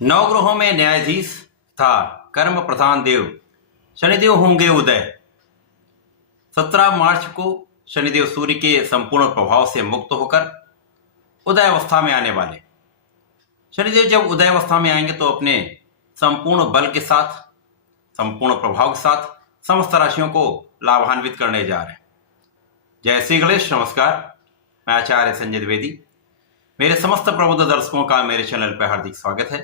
नवग्रहों में न्यायाधीश था कर्म प्रधान देव शनिदेव होंगे उदय। 17 मार्च को शनिदेव सूर्य के संपूर्ण प्रभाव से मुक्त होकर उदय अवस्था में आने वाले। शनिदेव जब उदय अवस्था में आएंगे तो अपने संपूर्ण बल के साथ, संपूर्ण प्रभाव के साथ समस्त राशियों को लाभान्वित करने जा रहे हैं। जय श्री गणेश। नमस्कार, मैं आचार्य संजय द्विवेदी। मेरे समस्त प्रबुद्ध दर्शकों का मेरे चैनल पर हार्दिक स्वागत है।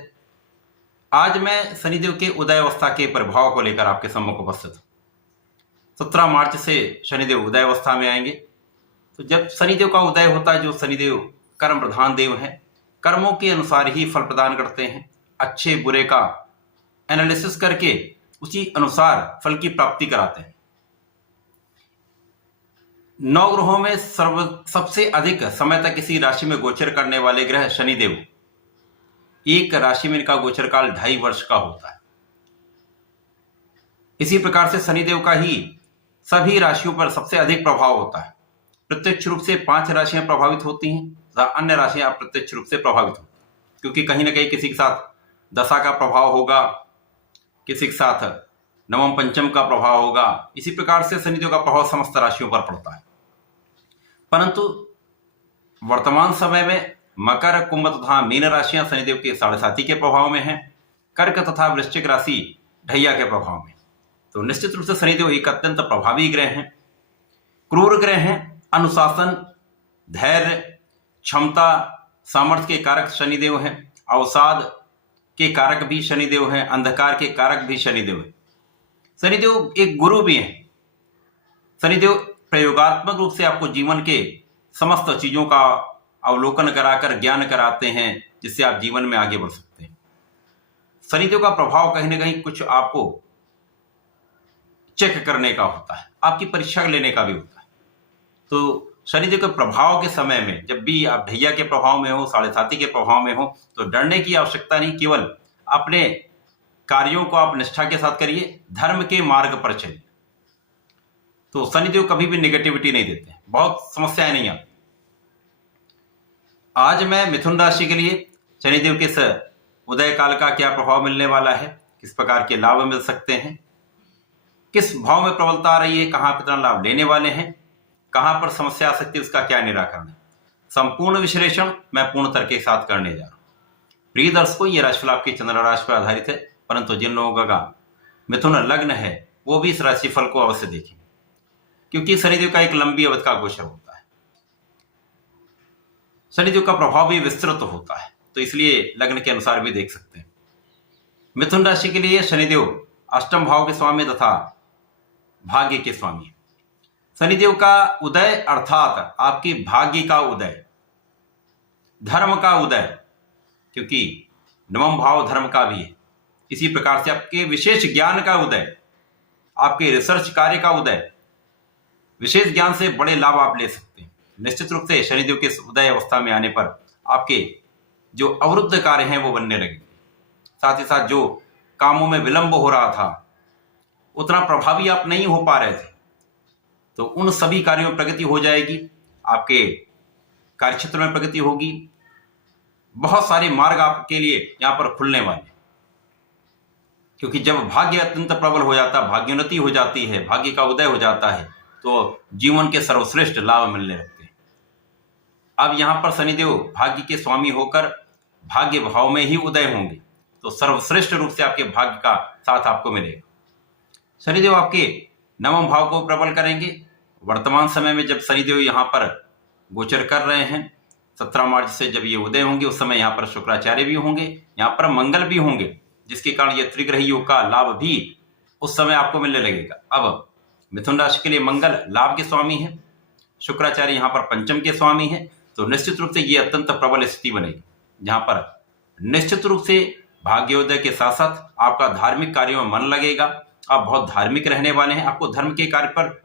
आज मैं शनिदेव के उदय अवस्था के प्रभाव को लेकर आपके सम्मुख उपस्थित हूँ। 17 मार्च से शनिदेव उदय अवस्था में आएंगे। तो जब शनिदेव का उदय होता है, जो शनिदेव कर्म प्रधान देव हैं, कर्मों के अनुसार ही फल प्रदान करते हैं। अच्छे बुरे का एनालिसिस करके उसी अनुसार फल की प्राप्ति कराते हैं। 9 ग्रहों में सबसे अधिक समय तक किसी राशि में गोचर करने वाले ग्रह शनिदेव। एक राशि में इनका गोचर काल 2.5 वर्ष का होता है। इसी प्रकार से शनिदेव का ही सभी राशियों पर सबसे अधिक प्रभाव होता है। प्रत्यक्ष रूप से 5 राशियां प्रभावित होती हैं तथा अन्य राशियां अप्रत्यक्ष रूप से प्रभावित होती हैं, क्योंकि कहीं ना कहीं किसी के साथ दशा का प्रभाव होगा, किसी के साथ नवम पंचम का प्रभाव होगा। इसी प्रकार से शनिदेव का प्रभाव समस्त राशियों पर पड़ता है। परंतु वर्तमान समय में मकर, कुंभ तथा मीन राशियां शनिदेव के 7.5 के प्रभाव में हैं। कर्क तथा वृश्चिक राशि ढैया के प्रभाव में। तो निश्चित रूप से शनिदेव एक अत्यंत प्रभावी ग्रह हैं, क्रूर ग्रह हैं। अनुशासन, धैर्य, क्षमता, सामर्थ्य के कारक शनिदेव हैं। अवसाद के कारक भी शनिदेव हैं। अंधकार के कारक भी शनिदेव हैं। शनिदेव एक गुरु भी हैं। शनिदेव प्रयोगात्मक रूप से आपको जीवन के समस्त चीजों का अवलोकन कराकर ज्ञान कराते हैं, जिससे आप जीवन में आगे बढ़ सकते हैं। शनिदेव का प्रभाव कहीं ना कहीं कुछ आपको चेक करने का होता है, आपकी परीक्षा लेने का भी होता है। तो शनिदेव के प्रभाव के समय में जब भी आप ढैया के प्रभाव में हो, 7.5 के प्रभाव में हो, तो डरने की आवश्यकता नहीं। केवल अपने कार्यों को आप निष्ठा के साथ करिए, धर्म के मार्ग पर चलिए। तो शनिदेव कभी भी नेगेटिविटी नहीं देते, बहुत समस्याएं नहीं आती। आज मैं मिथुन राशि के लिए शनिदेव के इस उदय काल का क्या प्रभाव मिलने वाला है, किस प्रकार के लाभ मिल सकते हैं, किस भाव में प्रबलता आ रही है, कहां कितना लाभ लेने वाले हैं, कहां पर समस्या आ सकती है, उसका क्या निराकरण है, संपूर्ण विश्लेषण मैं पूर्ण तर्क के साथ करने जा रहा हूं। प्रिय दर्शकों, ये राशिफल आपकी चंद्र राशि पर आधारित है, परंतु जिन लोगों का मिथुन लग्न है वो भी इस राशिफल को अवश्य देखें, क्योंकि शनिदेव का एक लंबी अवधि का गोचर होता है। शनिदेव का प्रभाव भी विस्तृत होता है, तो इसलिए लग्न के अनुसार भी देख सकते हैं। मिथुन राशि के लिए शनिदेव अष्टम भाव के स्वामी तथा भाग्य के स्वामी। शनिदेव का उदय अर्थात आपकी भाग्य का उदय, धर्म का उदय, क्योंकि नवम भाव धर्म का भी है। इसी प्रकार से आपके विशेष ज्ञान का उदय, आपके रिसर्च कार्य का उदय, विशेष ज्ञान से बड़े लाभ आप ले सकते हैं। निश्चित रूप से शनिदेव के उदय अवस्था में आने पर आपके जो अवरुद्ध कार्य हैं वो बनने लगेंगे। साथ ही साथ जो कामों में विलंब हो रहा था, उतना प्रभावी आप नहीं हो पा रहे थे, तो उन सभी कार्यों में प्रगति हो जाएगी। आपके कार्यक्षेत्र में प्रगति होगी। बहुत सारे मार्ग आपके लिए यहां पर खुलने वाले, क्योंकि जब भाग्य अत्यंत प्रबल हो जाता है, भाग्योन्नति हो जाती है, भाग्य का उदय हो जाता है, तो जीवन के सर्वश्रेष्ठ लाभ मिलने लगते हैं। अब यहां पर शनिदेव भाग्य के स्वामी होकर भाग्य भाव में ही उदय होंगे, तो सर्वश्रेष्ठ रूप से आपके भाग्य का साथ आपको मिलेगा। शनिदेव आपके नवम भाव को प्रबल करेंगे। वर्तमान समय में जब शनिदेव यहां पर गोचर कर रहे हैं, 17 मार्च से जब ये उदय होंगे, उस समय यहां पर शुक्राचार्य भी होंगे, यहां पर मंगल भी होंगे, जिसके कारण ये त्रिग्रही योग का लाभ भी उस समय आपको मिलने लगेगा। अब मिथुन राशि के लिए मंगल लाभ के स्वामी है, शुक्राचार्य यहाँ पर पंचम के स्वामी है, तो निश्चित रूप से ये अत्यंत प्रबल स्थिति बनेगी, जहां पर निश्चित रूप से भाग्योदय के साथ साथ आपका धार्मिक कार्यों में मन लगेगा। आप बहुत धार्मिक रहने वाले हैं। आपको धर्म के कार्य पर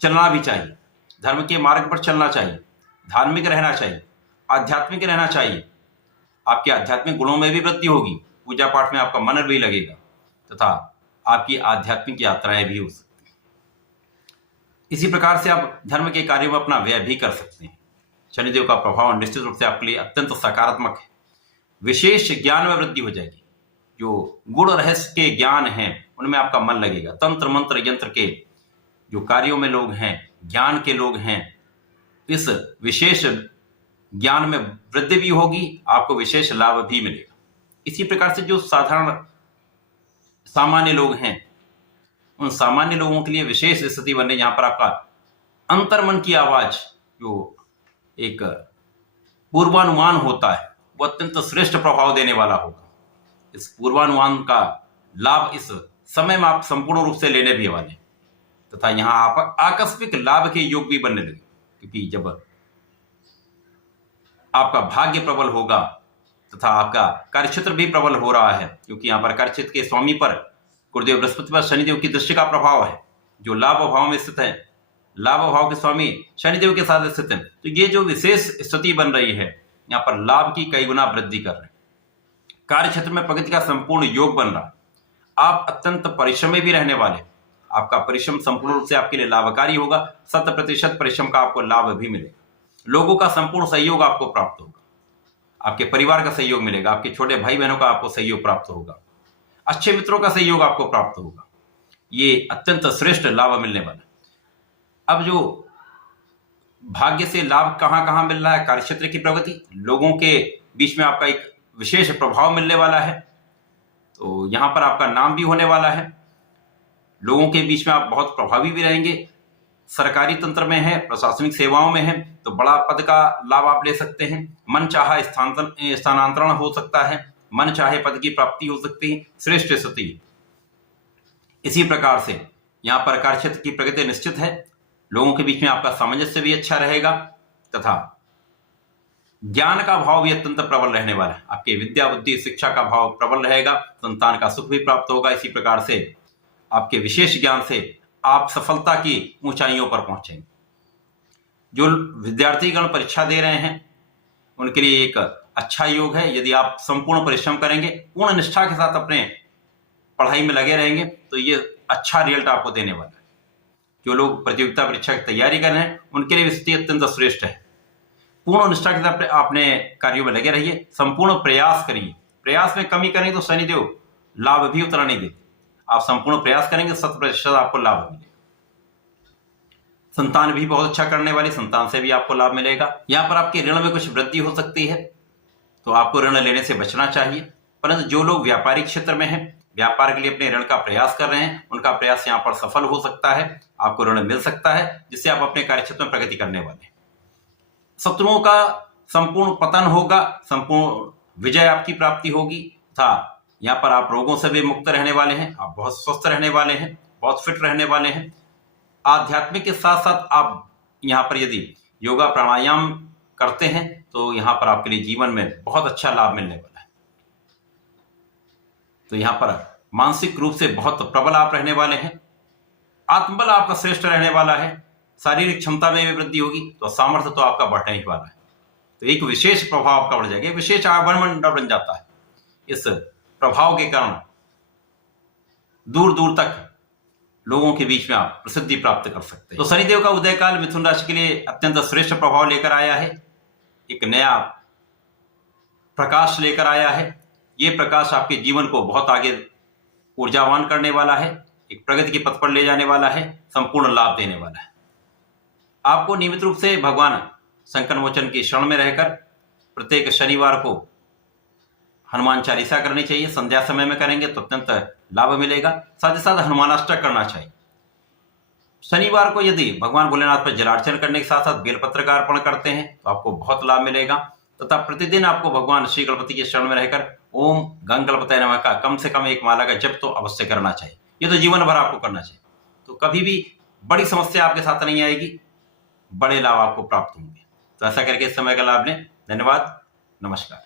चलना भी चाहिए, धर्म के मार्ग पर चलना चाहिए, धार्मिक रहना चाहिए, आध्यात्मिक रहना चाहिए। आपके आध्यात्मिक गुणों में भी वृद्धि होगी, पूजा पाठ में आपका मन भी लगेगा तथा आपकी आध्यात्मिक यात्राएं भी हो सकती हैं। इसी प्रकार से आप धर्म के कार्यों में अपना व्यय भी कर सकते हैं। शनिदेव का प्रभाव निश्चित रूप से आपके लिए अत्यंत सकारात्मक है। विशेष ज्ञान में वृद्धि हो जाएगी। जो गुण रहस्य के ज्ञान हैं उनमें आपका मन लगेगा। तंत्र मंत्र यंत्र के जो कार्यों में लोग हैं, ज्ञान के लोग हैं, इस विशेष ज्ञान में वृद्धि भी होगी, आपको विशेष लाभ भी मिलेगा। इसी प्रकार से जो साधारण सामान्य लोग हैं, उन सामान्य लोगों के लिए विशेष स्थिति बन रही, यहाँ पर आपका अंतर्मन की आवाज जो एक पूर्वानुमान होता है वो अत्यंत श्रेष्ठ प्रभाव देने वाला होगा। इस पूर्वानुमान का लाभ इस समय में आप संपूर्ण रूप से लेने भी वाले, तथा यहाँ आप आकस्मिक लाभ के योग भी बनने लगे, क्योंकि जब आपका भाग्य प्रबल होगा तथा आपका कार्यक्षेत्र भी प्रबल हो रहा है, क्योंकि यहाँ पर कार्यक्षेत्र के स्वामी पर गुरुदेव बृहस्पति पर शनिदेव की दृष्टि का प्रभाव है, जो लाभ भाव में स्थित है, लाभ भाव के स्वामी शनिदेव के साथ स्थित है। तो ये जो विशेष स्थिति बन रही है, यहाँ पर लाभ की कई गुना वृद्धि कर रहे हैं। कार्य क्षेत्र में प्रगति का संपूर्ण योग बन रहा है। आप अत्यंत परिश्रमी भी रहने वाले, आपका परिश्रम संपूर्ण रूप से आपके लिए लाभकारी होगा। 100% परिश्रम का आपको लाभ भी मिलेगा। लोगों का संपूर्ण सहयोग आपको प्राप्त होगा, आपके परिवार का सहयोग मिलेगा, आपके छोटे भाई बहनों का आपको सहयोग प्राप्त होगा, अच्छे मित्रों का सहयोग आपको प्राप्त होगा। ये अत्यंत श्रेष्ठ लाभ मिलने वाला। अब जो भाग्य से लाभ कहां कहां मिल रहा है, कार्यक्षेत्र की प्रगति, लोगों के बीच में आपका एक विशेष प्रभाव मिलने वाला है, तो यहां पर आपका नाम भी होने वाला है। लोगों के बीच में आप बहुत प्रभावी भी रहेंगे। सरकारी तंत्र में है, प्रशासनिक सेवाओं में है, तो बड़ा पद का लाभ आप ले सकते हैं। मन चाहा स्थानांतरण हो सकता है, मन चाहे पद की प्राप्ति हो सकती है। श्रेष्ठ स्थिति। इसी प्रकार से यहाँ पर कार्यक्षेत्र की प्रगति निश्चित है। लोगों के बीच में आपका सामंजस्य भी अच्छा रहेगा तथा ज्ञान का भाव भी अत्यंत प्रबल रहने वाला है। आपके विद्या बुद्धि शिक्षा का भाव प्रबल रहेगा। संतान का सुख भी प्राप्त होगा। इसी प्रकार से आपके विशेष ज्ञान से आप सफलता की ऊंचाइयों पर पहुंचेंगे। जो विद्यार्थीगण परीक्षा दे रहे हैं उनके लिए एक अच्छा योग है। यदि आप संपूर्ण परिश्रम करेंगे, पूर्ण निष्ठा के साथ अपने पढ़ाई में लगे रहेंगे, तो ये अच्छा रिजल्ट आपको देने वाला है। जो लोग प्रतियोगिता परीक्षा की तैयारी कर रहे हैं उनके लिए स्थिति अत्यंत श्रेष्ठ है। पूर्ण निष्ठा के साथ अपने कार्यों में लगे रहिए, संपूर्ण प्रयास करिए। प्रयास में कमी करेंगे तो शनिदेव लाभ भी उतना नहीं देते। आप संपूर्ण प्रयास करेंगे 100% आपको लाभ मिलेगा। संतान भी बहुत अच्छा करने वाली, संतान से भी आपको लाभ मिलेगा। यहाँ पर आपके ऋण में कुछ वृद्धि हो सकती है, तो आपको ऋण लेने से बचना चाहिए। परंतु जो लोग व्यापारिक क्षेत्र में हैं, व्यापार के लिए अपने ऋण का प्रयास कर रहे हैं, उनका प्रयास यहाँ पर सफल हो सकता है। आपको ऋण मिल सकता है जिससे आप अपने कार्यक्षेत्र में प्रगति करने वाले हैं। शत्रुओं का संपूर्ण पतन होगा, संपूर्ण विजय आपकी प्राप्ति होगी तथा यहाँ पर आप रोगों से भी मुक्त रहने वाले हैं। आप बहुत स्वस्थ रहने वाले हैं, बहुत फिट रहने वाले हैं। आध्यात्मिक के साथ साथ आप यहाँ पर यदि योगा प्राणायाम करते हैं तो यहाँ पर आपके लिए जीवन में बहुत अच्छा लाभ मिलने वाला है। तो यहाँ पर मानसिक रूप से बहुत प्रबल आप रहने वाले हैं। आत्मबल आपका श्रेष्ठ रहने वाला है। शारीरिक क्षमता में भी वृद्धि होगी, तो सामर्थ्य तो आपका बढ़ने ही वाला है। तो एक विशेष प्रभाव आपका बढ़ जाएगा, विशेष आभरण बन जाता है। इस प्रभाव के कारण दूर दूर तक लोगों के बीच में आप प्रसिद्धि प्राप्त कर सकते हैं। तो शनिदेव का उदय काल मिथुन राशि के लिए अत्यंत श्रेष्ठ प्रभाव लेकर आया है। एक नया प्रकाश लेकर आया है। ये प्रकाश आपके जीवन को बहुत आगे ऊर्जावान करने वाला है, एक प्रगति के पथ पर ले जाने वाला है, संपूर्ण लाभ देने वाला है। आपको नियमित रूप से भगवान संकट मोचन की शरण में रहकर प्रत्येक शनिवार को हनुमान चालीसा करनी चाहिए। संध्या समय में करेंगे तो अत्यंत लाभ मिलेगा। साथ ही साथ हनुमानाष्टक करना चाहिए। शनिवार को यदि भगवान भोलेनाथ पर जलार्चन करने के साथ साथ बेलपत्र का अर्पण करते हैं तो आपको बहुत लाभ मिलेगा। तथा प्रतिदिन आपको भगवान श्री गणपति के शरण में रहकर ओम गंग गणपतये नमः का कम से कम एक माला का जप तो अवश्य करना चाहिए। ये तो जीवन भर आपको करना चाहिए। तो कभी भी बड़ी समस्या आपके साथ नहीं आएगी, बड़े लाभ आपको प्राप्त होंगे। तो ऐसा करके इस समय का लाभ लें। धन्यवाद, नमस्कार।